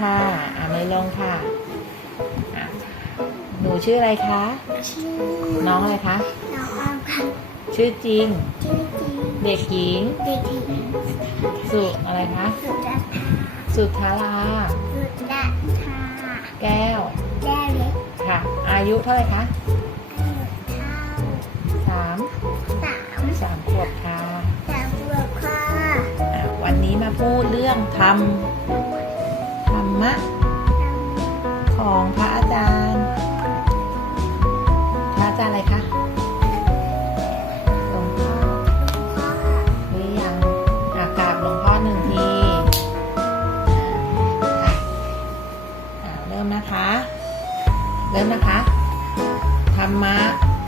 อ่ามือลงค่ะอะ หนูชื่ออะไรคะ ชื่อน้องอะไรคะ น้องออมค่ะชื่อจริง ชื่อจริงเด็กหญิง เด็กหญิงสุอะไรคะ สุดาภาสุทธารา สุดาภาแก้ว แก้วเล็กค่ะ อายุเท่าไหร่คะเท่าสามสามสามขวบค่ะสามบวกค่ะอะ วันนี้มาพูดเรื่องธรรมธรรมะ ของพระอาจารย์ พระอาจารย์อะไรคะหลวงพ่อพ่อหรือยังอากราบหลวงพ่อหนึ่งทีอะอะเริ่มนะคะ เริ่มนะคะ ธรรมะ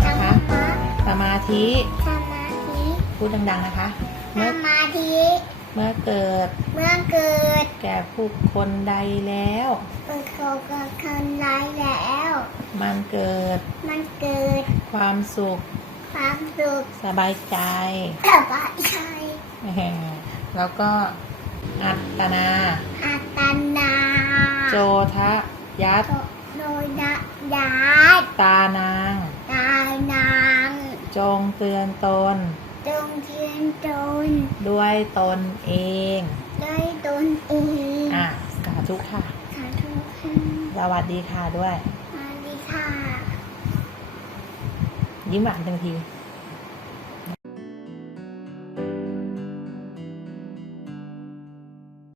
ธรนะรคะมะสมาธิ สมาธิ พูดดังๆนะคะสเมื่อมาธิ เมื่อเกิด เมื่อเกิด แก่ผู้คนใดแล้ว เมื่อเขาเกิดคนร้ายแล้ว มันเกิด มันเกิด ความสุข ความสุขสบายใจ สบายใจแล้วก็อัตตนา อัตนา โจทะยัตโดยยะยาดตานาง ตายนาง จงเตือนตน จงเทียนตนด้วยตนเองด้วยตนเองอะสาธุค่ะสาธุค่ะสวัสดีค่ะด้วยสวัสดีค่ะ ยิ้มหวานทันที